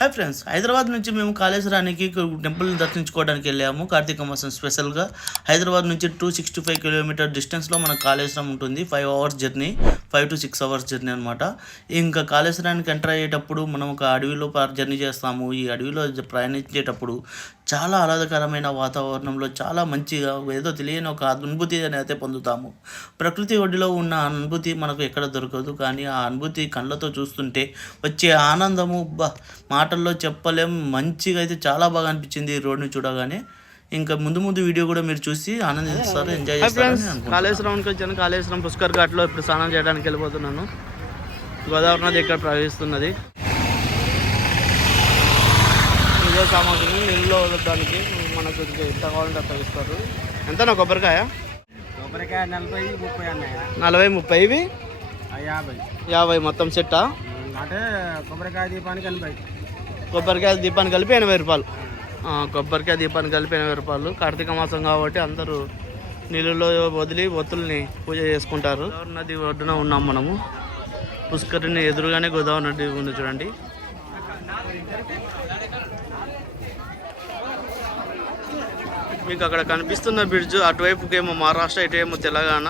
Hi friends, Hyderabad నుంచి మేము కాళేశ్వరానికి టెంపుల్ని దర్శించుకోవడానికి వెళ్ళాము. కార్తీక మాసం స్పెషల్గా హైదరాబాద్ నుంచి 265 కిలోమీటర్ డిస్టెన్స్లో మన కాళేశ్వరం ఉంటుంది. 5 hours journey, 5 to 6 hours journey అనమాట. ఇంకా కాళేశ్వరానికి ఎంటర్ అయ్యేటప్పుడు మనం ఒక అడవిలో జర్నీ చేస్తాము. ఈ అడవిలో ప్రయాణించేటప్పుడు చాలా ఆహ్లాదకరమైన వాతావరణంలో చాలా మంచిగా ఏదో తెలియని ఒక అనుభూతి అయితే పొందుతాము. ప్రకృతి ఒడిలో ఉన్న అనుభూతి మనకు ఎక్కడ దొరకదు, కానీ ఆ అనుభూతి కళ్ళతో చూస్తుంటే వచ్చే ఆనందము మాటల్లో చెప్పలేం. మంచిగా అయితే చాలా బాగా అనిపించింది ఈ రోడ్ని చూడగానే. ఇంకా ముందు వీడియో కూడా మీరు చూసి ఆనందిస్తారు, ఎంజాయ్ చేస్తారు. కాళేశ్వరంకి వచ్చాను. కాళేశ్వరం పుష్కర్ ఘాట్లో ఇప్పుడు స్నానం చేయడానికి వెళ్ళిపోతున్నాను. గోదావరి నది ఇక్కడ ప్రవహిస్తున్నది. పూజా సామాగ్రిని నీళ్ళలో వదలడానికి మనకు ఎంత కావాలంటే అంత ఇస్తారు. ఎంతనా కొబ్బరికాయ? 40-30 ఇవి 50 మొత్తం సెట్టా? అంటే కొబ్బరికాయ దీపానికి 80. కొబ్బరికాయ దీపానికి కలిపి 80 రూపాయలు. కొబ్బరికాయ దీపానికి కలిపి 80 రూపాయలు. కార్తీక మాసం కాబట్టి అందరూ నీళ్ళలో వదిలి ఒత్తుల్ని పూజ చేసుకుంటారు. గోదావరి నది ఒడ్డున ఉన్నాం మనము. పుష్కరిని ఎదురుగానే గోదావరి నది ఉంది చూడండి. మీకు అక్కడ కనిపిస్తున్న బ్రిడ్జ్ అటువైపుకి ఏమో మహారాష్ట్ర, ఇటువేమో తెలంగాణ.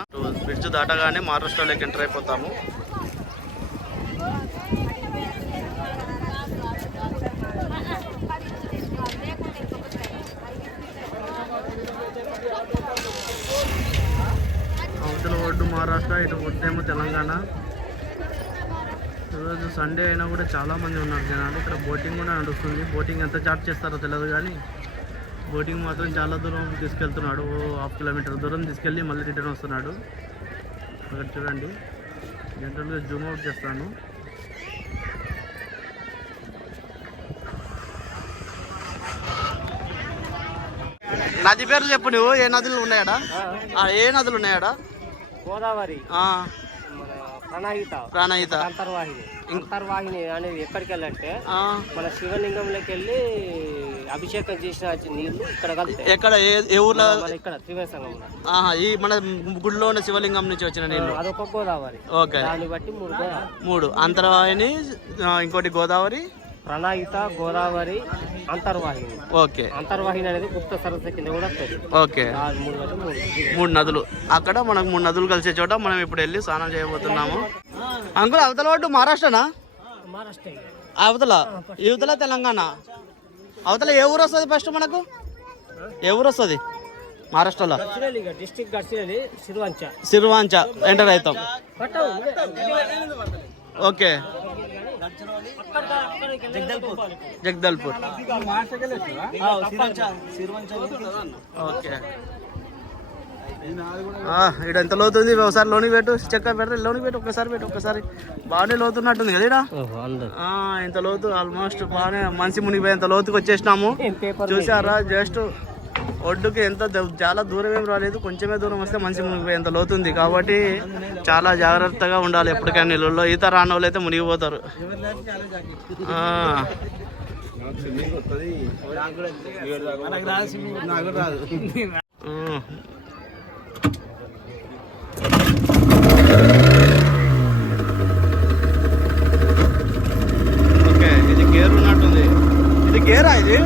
బ్రిడ్జ్ దాటగానే మహారాష్ట్రలోకి ఎంటర్ అయిపోతాము. అవతల ఒడ్డు మహారాష్ట్ర, ఇటు ఒడ్డేమో తెలంగాణ. ఈరోజు సండే అయినా కూడా చాలామంది ఉన్నారు జనాలు. ఇక్కడ బోటింగ్ కూడా నడుస్తుంది. బోటింగ్ ఎంత చార్జ్ చేస్తారో తెలియదు, కానీ బోటింగ్ మాత్రం చాలా దూరం తీసుకెళ్తున్నాడు. 1/2 కిలోమీటర్ దూరం తీసుకెళ్ళి మళ్ళీ రిటర్న్ వస్తున్నాడు. అక్కడ చూడండి, జనరల్గా జూమ్ అవుట్ చేస్తాను. నది పేరు చెప్పు నువ్వు. ఏ నదులు ఉన్నాయాడా? ఏ నదులు ఉన్నాయాడా? గోదావరి, ప్రాణహిత, అంతర్వాహిని అనేది ఎక్కడికి వెళ్ళంటే మన శివలింగంలోకి వెళ్ళి అభిషేకం చేసిన నీళ్లు ఇక్కడ కలిసి. ఎక్కడ? ఏ ఊర్లో? ఇక్కడ త్రివేణ సంగంలో. ఈ మన గుడిలో ఉన్న శివలింగం నుంచి వచ్చిన నీళ్లు. అదొక గోదావరి. ఓకే, దాన్ని బట్టి 3 అంతర్వాహిని, ఇంకోటి గోదావరి, ప్రణాయిత, గోదావరి, అంతర్వాహిని. ఓకే, అంతర్వాహిని అనేది గుప్త సరస్సు కింద కూడా వస్తుంది. ఓకే, 3 నదులు. అక్కడ మనకు 3 నదులు కలిసే చోట మనం ఇప్పుడు వెళ్ళి స్నానం చేయబోతున్నాము. అంకుల్, అవతల ఒడ్డు మహారాష్ట్రనా? అవతల యువతల తెలంగాణ. అవతల ఏ ఊరు వస్తుంది ఫస్ట్ మనకు? ఏ ఊరు వస్తుంది మహారాష్ట్రలో? డిస్ట్రిక్ట్ సిర్వాంచ ఎంటర్ అవుతాం. ఓకే, జగదల్పూర్. ఓకే, ఇక్కడ ఎంత లోతుంది? ఒకసారి లోని పెట్టు, చెక్క పెట్టు, లోని పెట్టు, ఒక్కసారి బాగానే లోతున్నట్టుంది కదా ఇక్కడ. ఇంత లోతు ఆల్మోస్ట్ బాగానే మనిషి మునిగిపోయేంత లోతుకి వచ్చేసినాము. చూసారా, జస్ట్ ఒడ్డుకి చాలా దూరం ఏం రాలేదు, కొంచెమే దూరం వస్తే మనిషి మునిగిపోయేంత లోతుంది. కాబట్టి చాలా జాగ్రత్తగా ఉండాలి ఎప్పటికైనా నీళ్ళలో. ఈత రాని వాళ్ళు అయితే మునిగిపోతారు. ఓకే, ఇది గేర్ ఉన్నట్టుంది. ఇది గేరా? ఇది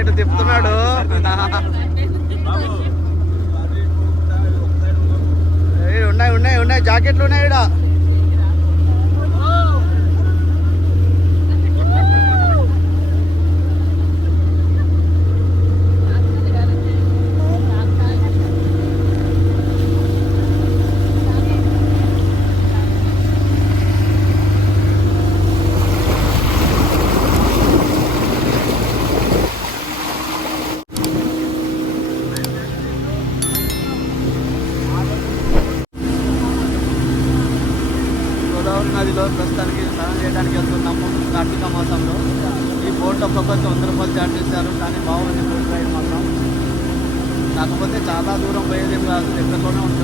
ఏటు తిప్పుతున్నాడు. ఉన్నాయి జాకెట్లు ఉన్నాయి ఇక్కడ. నదిలో ప్రస్తుతానికి స్నానం చేయడానికి వెళ్తున్నాము కార్తీక మాసంలో. ఈ బోట్ ఒక్కొక్కరికి 100 రూపాయలు చార్జ్ చేశారు, కానీ బాగుంది బోట్ రైడ్ మాత్రం. కాకపోతే చాలా దూరం పోయేదేం కాదు, దగ్గరలోనే ఉంటుంది.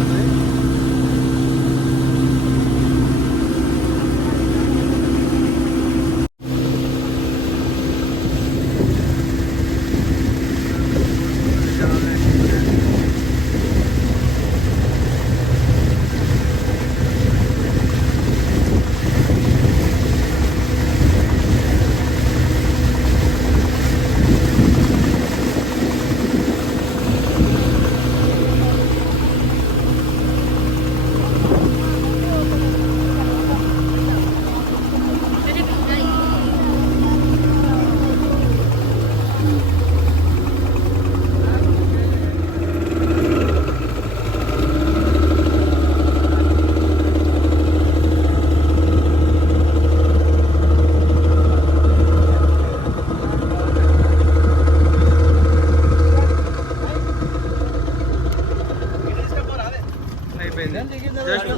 అయిపోయింది. జస్ట్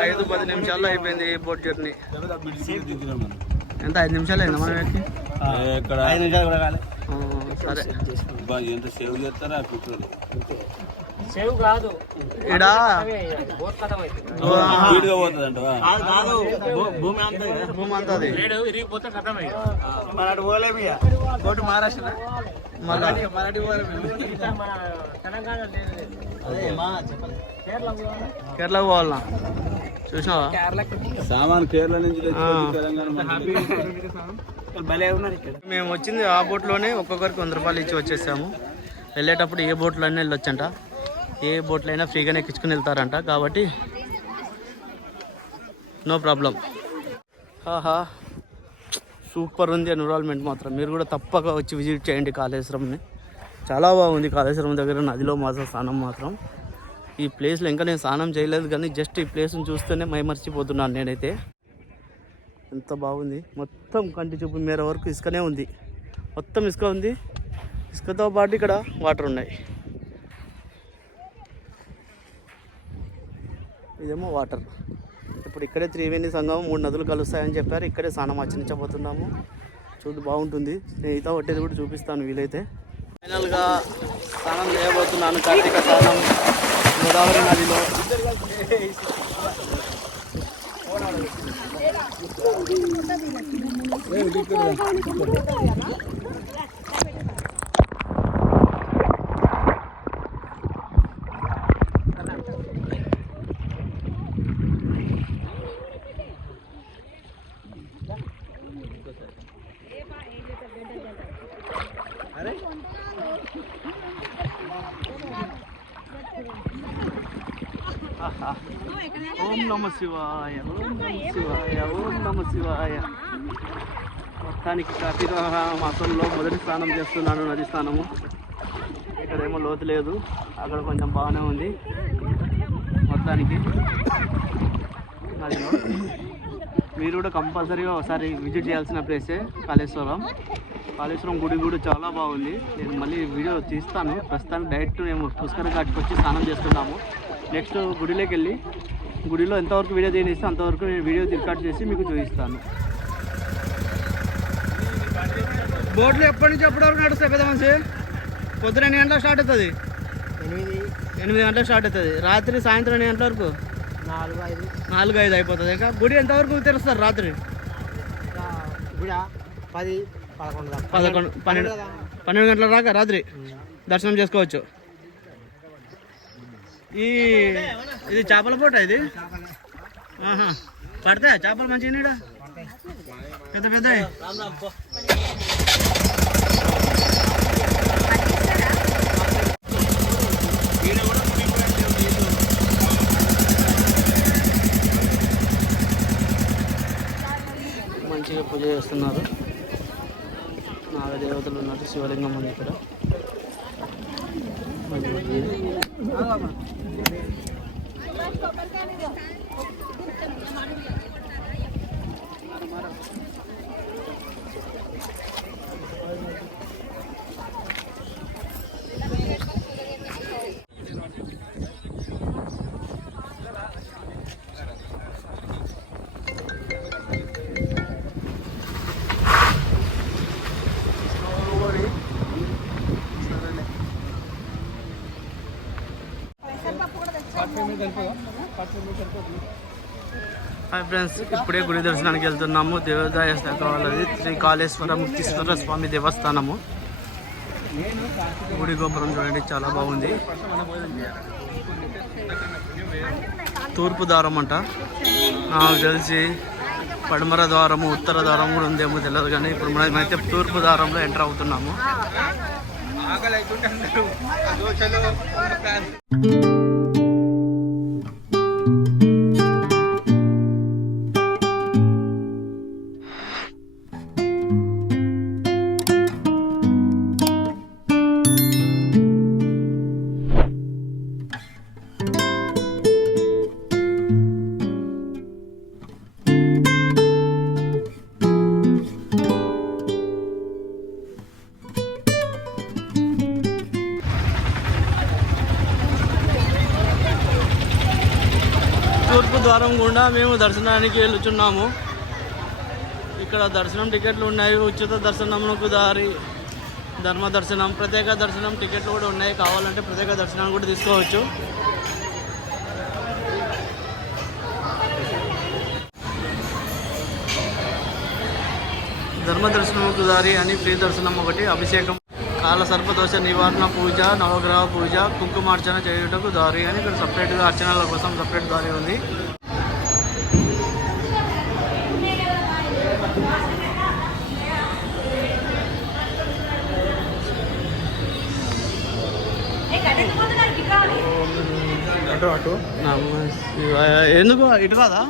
5-10 నిమిషాల్లో అయిపోయింది ఈ బోట్ జర్నీ. ఎంత 5 నిమిషాలు అయిందా మనం ఎక్కి? 5 నిమిషాలు కూడా కాలే. సరే ఎంత సేవ్ చేస్తారా సేవ్ కాదు ఇక్కడ బోట్ కథం అవుతుంది. స్పీడ్గా పోతుంది అంటవా? భూమి అంతా అది. విరిగిపోతే కథం అయ్యి బోటు మహారాష్ట్ర మళ్ళా మన తెలంగాణ కేరళకు పోవాలన్నా చూసినావా? సామాన్ కేరళ నుంచి తెచ్చుకోవచ్చు, తెలంగాణ భలే ఉన్నారు ఇక్కడ. మేము వచ్చింది ఆ బోట్లోనే ఒక్కొక్కరికి 100 రూపాయలు ఇచ్చి వచ్చేసాము. వెళ్ళేటప్పుడు ఏ బోట్లో అయినా వెళ్ళొచ్చంట, ఏ బోట్లో అయినా ఫ్రీగానే ఎక్కించుకుని వెళ్తారంట, కాబట్టి నో ప్రాబ్లం. ఆహా సూపర్ ఉంది ఎన్విరాన్మెంట్ మాత్రం. మీరు కూడా తప్పక వచ్చి విజిట్ చేయండి కాళేశ్వరంని. చాలా బాగుంది కాళేశ్వరం దగ్గర నదిలో మాత్రం స్నానం మాత్రం. ఈ ప్లేస్లో ఇంకా నేను స్నానం చేయలేదు కానీ జస్ట్ ఈ ప్లేస్ని చూస్తేనే మైమర్చిపోతున్నాను నేనైతే. ఎంత బాగుంది, మొత్తం కంటి చూపు మేర వరకు ఇసుకనే ఉంది, మొత్తం ఇసుక ఉంది. ఇసుకతో పాటు ఇక్కడ వాటర్ ఉన్నాయి. ఇదేమో వాటర్. ఇప్పుడు ఇక్కడే త్రివేణి సంగమం 3 నదులు కలుస్తాయని చెప్పారు. ఇక్కడే స్నానం ఆచరించబోతున్నాము. చూడు బాగుంటుంది. నేను ఈత పట్టేది కూడా చూపిస్తాను వీలైతే. ఫైనల్గా స్నానం చేయబోతున్నాను. కార్తీక స్నానం గోదావరి నదిలో. ఓం నమ శివాయ, ఓం నమ శివాయ, ఓం నమ శివాయ. మొత్తానికి కార్తీక మాసంలో మొదటి స్నానం చేస్తున్నాను, నది స్నానము. ఇక్కడేమో లోతు లేదు, అక్కడ కొంచెం బాగానే ఉంది. మొత్తానికి నదిలో మీరు కూడా కంపల్సరీగా ఒకసారి విజిట్ చేయాల్సిన ప్లేసే కాళేశ్వరం. కాళేశ్వరం గుడి కూడా చాలా బాగుంది. నేను మళ్ళీ వీడియో తీస్తాను. ప్రస్తుతానికి డైరెక్ట్ మేము పుష్కర ఘాట్కి వచ్చి స్నానం చేస్తున్నాము. నెక్స్ట్ గుడిలోకి వెళ్ళి గుడిలో ఎంతవరకు వీడియో తీయనిస్తే అంతవరకు నేను వీడియో రికార్డ్ చేసి మీకు చూపిస్తాను. బోట్లు ఎప్పటి నుంచి ఎప్పటి వరకు నడుస్తాయి పెద్ద మనిషి? పొద్దున 8 గంటలకు స్టార్ట్ అవుతుంది, 8 గంటలకు స్టార్ట్ అవుతుంది. రాత్రి సాయంత్రం 8 గంటల వరకు 4-5 అయిపోతుంది. ఇంకా గుడి ఎంతవరకు తెరుస్తారు? రాత్రి 12 గంటల దాకా రాత్రి దర్శనం చేసుకోవచ్చు. ఇది చేపల పూట ఇది. పడతాయా చేపలు మంచిగా? పెద్ద పెద్ద మంచిగా పూజ చేస్తున్నారు. నాగదేవతలు ఉన్నారు, శివలింగం ఉంది ఇక్కడ. హాయ్ ఫ్రెండ్స్, ఇప్పుడే గుడి దర్శనానికి వెళ్తున్నాము. దేవాదాయ శాఖ వాళ్ళది శ్రీ కాళేశ్వర ముక్తీశ్వర స్వామి దేవస్థానము. గుడి గోపురం చూడండి, చాలా బాగుంది. తూర్పు ద్వారం అంట. నాకు తెలిసి పడమర ద్వారము, ఉత్తర ద్వారం కూడా ఉందేమో తెలియదు, కానీ ఇప్పుడు మనమైతే తూర్పు ద్వారంలో ఎంటర్ అవుతున్నాము. తూర్పు ద్వారం గుండా మేము దర్శనానికి వెళ్తున్నాము. ఇక్కడ దర్శనం టికెట్లు ఉన్నాయి. ఉచిత దర్శనమునకు దారి, ధర్మ దర్శనం, ప్రత్యేక దర్శనం టికెట్లు కూడా ఉన్నాయి. కావాలంటే ప్రత్యేక దర్శనం కూడా తీసుకోవచ్చు. ధర్మ దర్శనముకు దారి అని ఫ్రీ దర్శనం ఒకటి, అభిషేకం, కాల సర్పదోష నివారణ పూజ, నవగ్రహ పూజ, కుంకుమార్చన చేయుటకు దారి అని ఇక్కడ సపరేట్గా అర్చనల కోసం సపరేట్ దారి ఉంది. ఎందుకు ఇటు కాదా?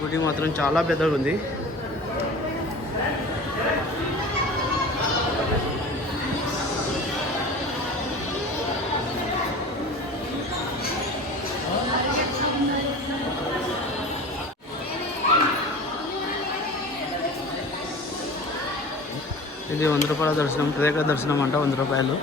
గుడి మాత్రం చాలా పెద్దగా ఉంది. ఇది 100 రూపాయల దర్శనం, ప్రత్యేక దర్శనం అంట 100 రూపాయలు.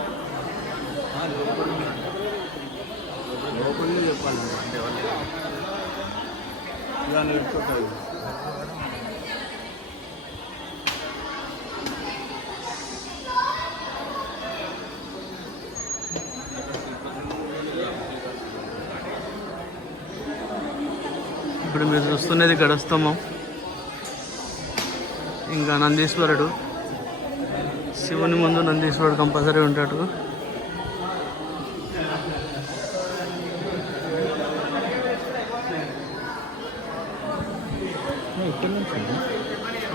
ఇప్పుడు మీరు చూస్తున్నది గడస్తంభం, ఇంకా నందీశ్వరుడు. శివుని ముందు నందీశ్వరుడు కంపల్సరీ ఉంటాడు.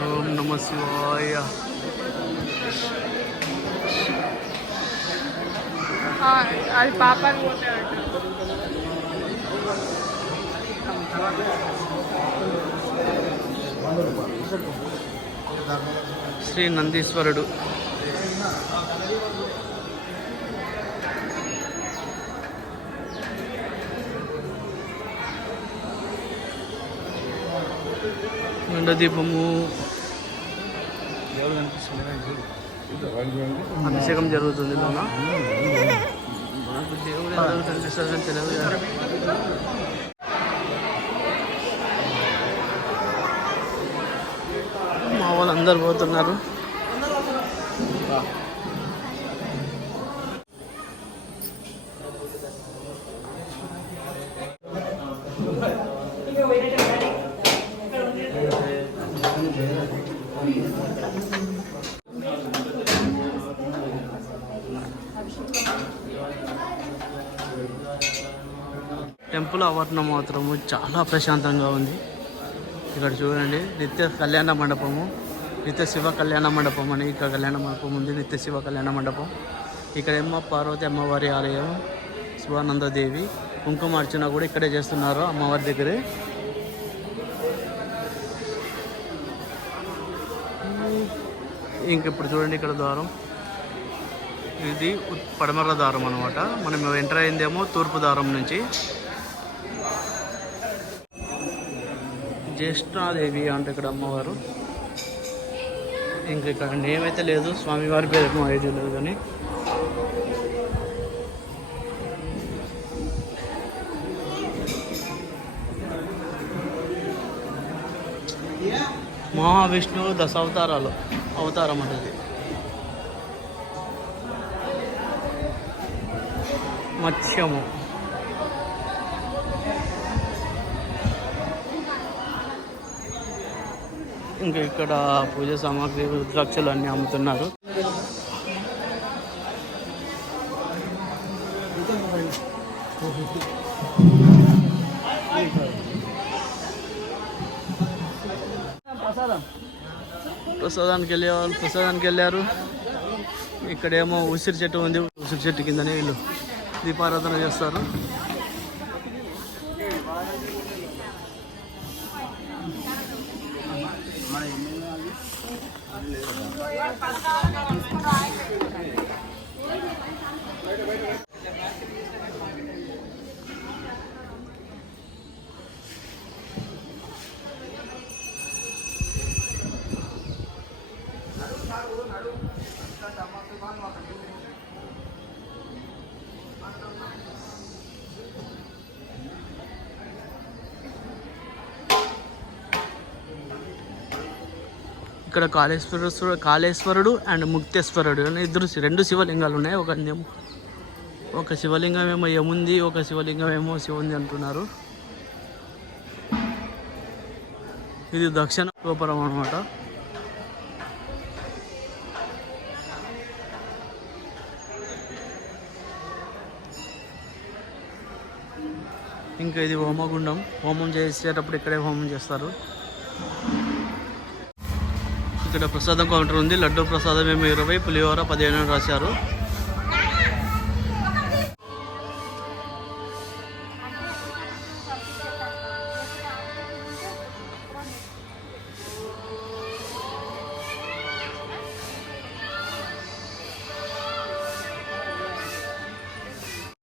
ఓం నమ శివాయ. అది పాపాలు శ్రీ నందీశ్వరుడు. దీపము, అభిషేకం జరుగుతుంది. లోన మనకు దేవుడు ఎవరు కనిపిస్తారని తెలియదు. మా వాళ్ళందరూ పోతున్నారు. టెంపుల్ ఆవరణం మాత్రము చాలా ప్రశాంతంగా ఉంది. ఇక్కడ చూడండి, నిత్య కళ్యాణ మండపము, నిత్య శివ కళ్యాణ మండపం అని ఇక్కడ కళ్యాణ మండపం ఉంది. నిత్య శివ కళ్యాణ మండపం. ఇక్కడ ఏమో పార్వతి అమ్మవారి ఆలయం, శివానందదేవి, కుంకుమార్చన కూడా ఇక్కడే చేస్తున్నారు అమ్మవారి దగ్గరే. ఇంక ఇప్పుడు చూడండి ఇక్కడ ద్వారం, ఇది పడమర ద్వారం అనమాట. మనం ఎంటర్ అయిందేమో తూర్పు ద్వారం నుంచి. జ్యేష్ఠాదేవి అంటే ఇక్కడ అమ్మవారు. ఇంక ఇక్కడ నేమ్ అయితే లేదు, స్వామివారి పేరు అయితే లేదు. కానీ మహావిష్ణువు దశావతారాలు అవతారం అనేది. మత్స్యము, ఇంకా ఇక్కడ పూజ సామాగ్రి, రుద్రాక్షలు అన్నీ అమ్ముతున్నారు. ప్రసాదానికి వెళ్ళారు. ఇక్కడేమో ఉసిరి చెట్టు ఉంది. ఉసిరి చెట్టు కిందనే వీళ్ళు దీపారాధన చేస్తారు. ఇక్కడ కాళేశ్వరుడు అండ్ ముక్తేశ్వరుడు అని రెండు శివలింగాలు ఉన్నాయి. ఒక శివలింగం ఏమో యముంది, ఒక శివలింగం ఏమో శివుంది అంటున్నారు. ఇది దక్షిణ గోపురం అనమాట. ఇంకా ఇది హోమగుండం. హోమం చేసేటప్పుడు ఇక్కడే హోమం చేస్తారు. ఇక్కడ ప్రసాదం కౌంటర్ ఉంది. లడ్డు ప్రసాదం ఏమో 20, పులిహోర 15 అని రాశారు.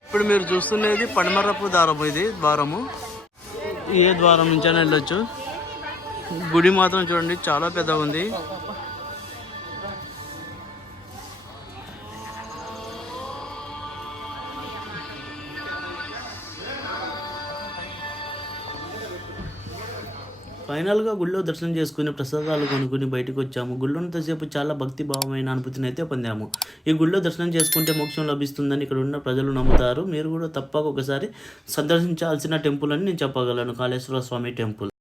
ఇప్పుడు మీరు చూస్తున్నది పడమరపు ద్వారము. ఇది ద్వారము. ఏ ద్వారం నుంచి అయినా వెళ్ళొచ్చు. గుడి మాత్రం చూడండి చాలా పెద్దగా ఉంది. ఫైనల్గా గుళ్ళో దర్శనం చేసుకుని ప్రసాదాలు కొనుక్కుని బయటకు వచ్చాము. గుళ్ళోంతసేపు చాలా భక్తిభావమైన అనుభూతిని అయితే పొందాము. ఈ గుళ్ళో దర్శనం చేసుకుంటే మోక్షం లభిస్తుందని ఇక్కడ ఉన్న ప్రజలు నమ్ముతారు. మీరు కూడా తప్పక ఒకసారి సందర్శించాల్సిన టెంపుల్ అని నేను చెప్పగలను. కాళేశ్వర స్వామి టెంపుల్.